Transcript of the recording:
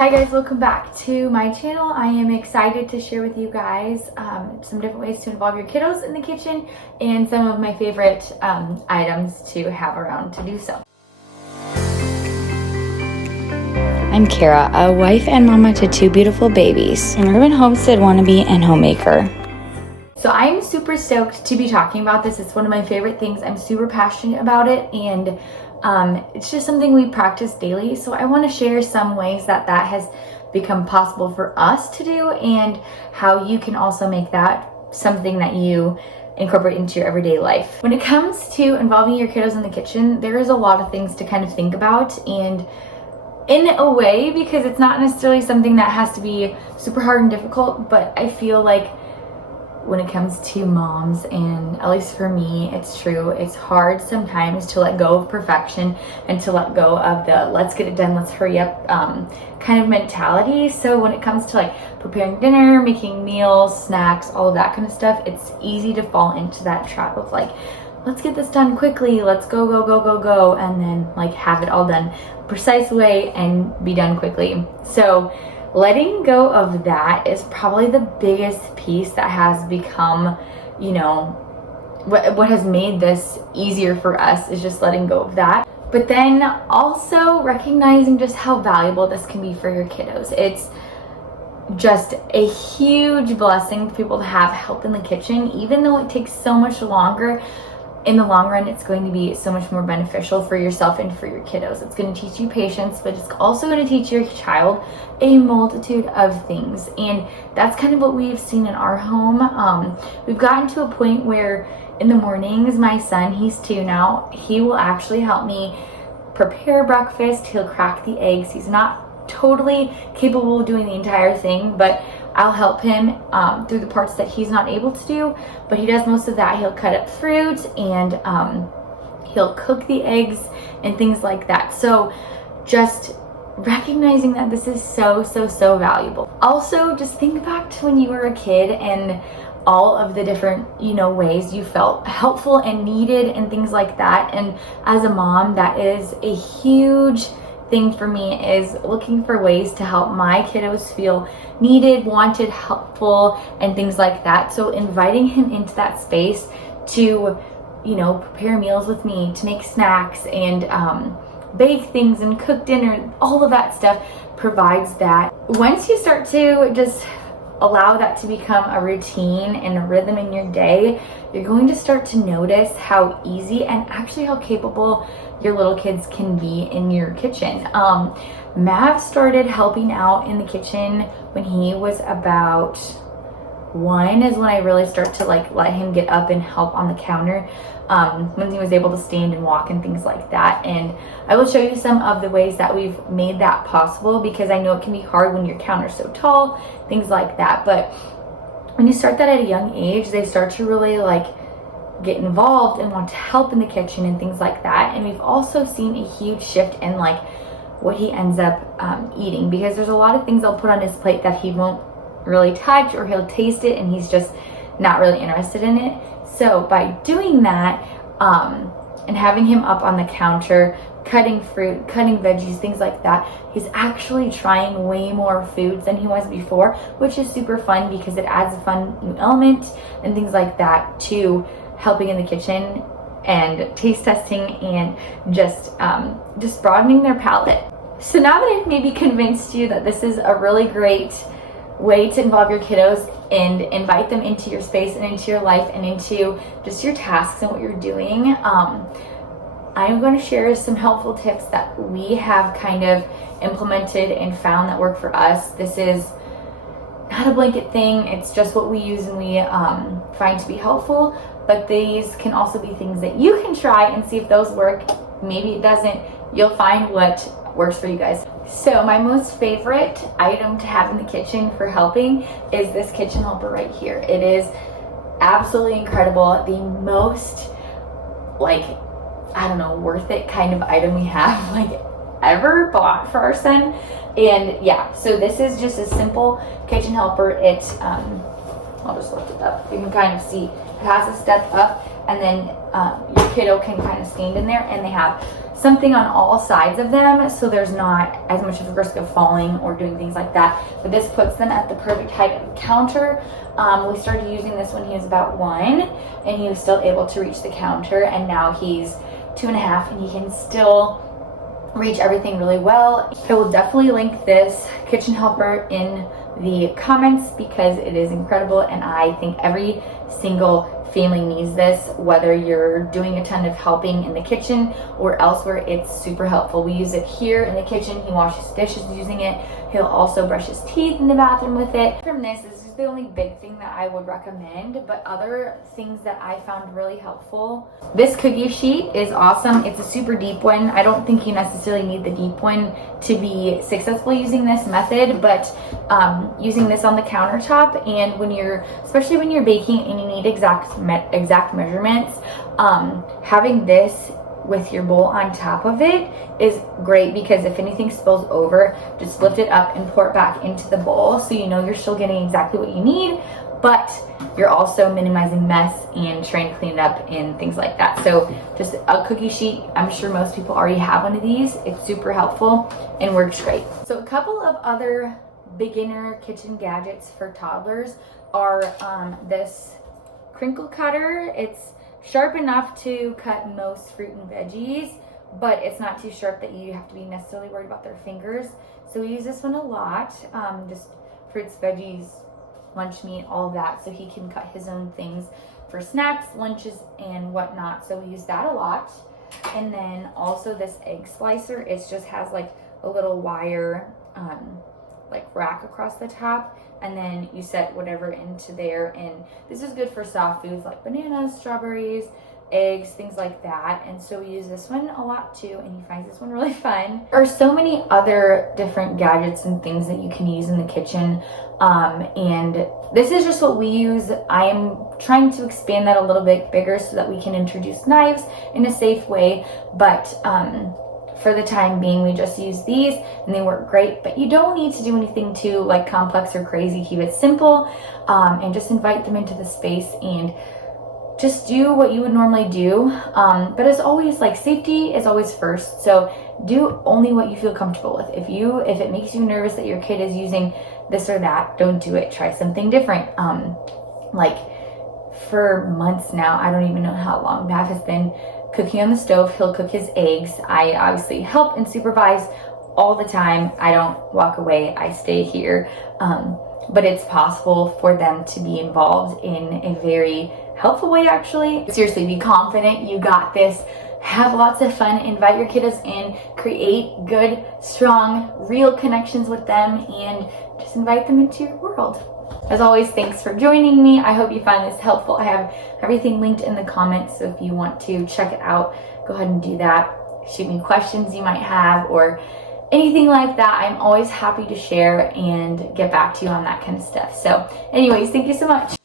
Hi guys, welcome back to my channel. I am excited to share with you guys some different ways to involve your kiddos in the kitchen and some of my favorite items to have around to do so. I'm Kara, a wife and mama to two beautiful babies, an urban homestead wannabe and homemaker. So I'm super stoked to be talking about this. It's one of my favorite things. I'm super passionate about it, and it's just something we practice daily. So I want to share some ways that has become possible for us to do, and how you can also make that something that you incorporate into your everyday life. When it comes to involving your kiddos in the kitchen, there is a lot of things to kind of think about, and in a way, because it's not necessarily something that has to be super hard and difficult, but I feel like when it comes to moms, and at least for me, it's true, it's hard sometimes to let go of perfection and to let go of the let's get it done, let's hurry up kind of mentality. So when it comes to like preparing dinner, making meals, snacks, all of that kind of stuff, it's easy to fall into that trap of like, let's get this done quickly, let's go, and then like have it all done precise way and be done quickly. So letting go of that is probably the biggest piece that has become, you know, what has made this easier for us, is just letting go of that. But then also recognizing just how valuable this can be for your kiddos. It's just a huge blessing for people to have help in the kitchen, even though it takes so much longer. In the long run, it's going to be so much more beneficial for yourself and for your kiddos. It's going to teach you patience, but it's also going to teach your child a multitude of things. And that's kind of what we've seen in our home. We've gotten to a point where in the mornings, my son, he's 2 now, he will actually help me prepare breakfast. He'll crack the eggs. He's not totally capable of doing the entire thing, but I'll help him through the parts that he's not able to do, but he does most of that. He'll cut up fruit, and he'll cook the eggs and things like that. So just recognizing that this is so valuable. Also, just think back to when you were a kid and all of the different, you know, ways you felt helpful and needed and things like that. And as a mom, that is a huge thing for me, is looking for ways to help my kiddos feel needed, wanted, helpful, and things like that. So inviting him into that space to, you know, prepare meals with me, to make snacks and bake things and cook dinner, all of that stuff provides that. Once you start to just allow that to become a routine and a rhythm in your day, you're going to start to notice how easy and actually how capable your little kids can be in your kitchen. Mav started helping out in the kitchen when he was about 1, is when I really start to like let him get up and help on the counter, when he was able to stand and walk and things like that. And I will show you some of the ways that we've made that possible, because I know it can be hard when your counter's so tall, things like that. But when you start that at a young age, they start to really like get involved and want to help in the kitchen and things like that. And we've also seen a huge shift in like what he ends up eating, because there's a lot of things I'll put on his plate that he won't really touch, or he'll taste it and he's just not really interested in it. So by doing that and having him up on the counter cutting fruit, cutting veggies, things like that, he's actually trying way more foods than he was before, which is super fun because it adds a fun new element and things like that to helping in the kitchen and taste testing and just broadening their palate. So now that I've maybe convinced you that this is a really great way to involve your kiddos and invite them into your space and into your life and into just your tasks and what you're doing, I'm going to share some helpful tips that we have kind of implemented and found that work for us. This is not a blanket thing, it's just what we use and we find to be helpful, but these can also be things that you can try and see if those work. Maybe it doesn't. You'll find what works for you guys. So my most favorite item to have in the kitchen for helping is this kitchen helper right here. It is absolutely incredible. The most, like, I don't know, worth it kind of item we have like ever bought for our son. And yeah, so this is just a simple kitchen helper. It's I'll just lift it up. You can kind of see it has a step up, and then your kiddo can kind of stand in there, and they have something on all sides of them, so there's not as much of a risk of falling or doing things like that. But this puts them at the perfect height of the counter. We started using this when he was about 1, and he was still able to reach the counter, and now he's 2.5 and he can still reach everything really well. I will definitely link this kitchen helper in the comments because it is incredible, and I think every single family needs this, whether you're doing a ton of helping in the kitchen or elsewhere. It's super helpful. We use it here in the kitchen. He washes dishes using it. He'll also brush his teeth in the bathroom with it. From this is the only big thing that I would recommend, but other things that I found really helpful. This cookie sheet is awesome. It's a super deep one. I don't think you necessarily need the deep one to be successful using this method, but using this on the countertop, and especially when you're baking and you need exact measurements, having this with your bowl on top of it is great, because if anything spills over, just lift it up and pour it back into the bowl, so you know you're still getting exactly what you need, but you're also minimizing mess and trying to clean it up and things like that. So just a cookie sheet, I'm sure most people already have one of these. It's super helpful and works great. So a couple of other beginner kitchen gadgets for toddlers are this crinkle cutter. It's sharp enough to cut most fruit and veggies, but it's not too sharp that you have to be necessarily worried about their fingers. So we use this one a lot, just fruits, veggies, lunch meat, all of that, so he can cut his own things for snacks, lunches, and whatnot. So we use that a lot. And then also this egg slicer, it just has like a little wire like rack across the top, and then you set whatever into there. And this is good for soft foods like bananas, strawberries, eggs, things like that. And so we use this one a lot too, and he finds this one really fun. There are so many other different gadgets and things that you can use in the kitchen, and this is just what we use. I'm trying to expand that a little bit bigger so that we can introduce knives in a safe way, but for the time being, we just use these and they work great. But you don't need to do anything too like complex or crazy. Keep it simple, and just invite them into the space and just do what you would normally do. But as always, like, safety is always first. So do only what you feel comfortable with. If it makes you nervous that your kid is using this or that, don't do it. Try something different. Like for months now, I don't even know how long, Bav has been cooking on the stove. He'll cook his eggs. I obviously help and supervise all the time. I don't walk away. I stay here. But it's possible for them to be involved in a very helpful way, actually. Seriously, be confident. You got this. Have lots of fun. Invite your kiddos in. Create good, strong, real connections with them, and just invite them into your world. As always, thanks for joining me. I hope you find this helpful. I have everything linked in the comments, so if you want to check it out, go ahead and do that. Shoot me questions you might have or anything like that. I'm always happy to share and get back to you on that kind of stuff. So anyways, thank you so much.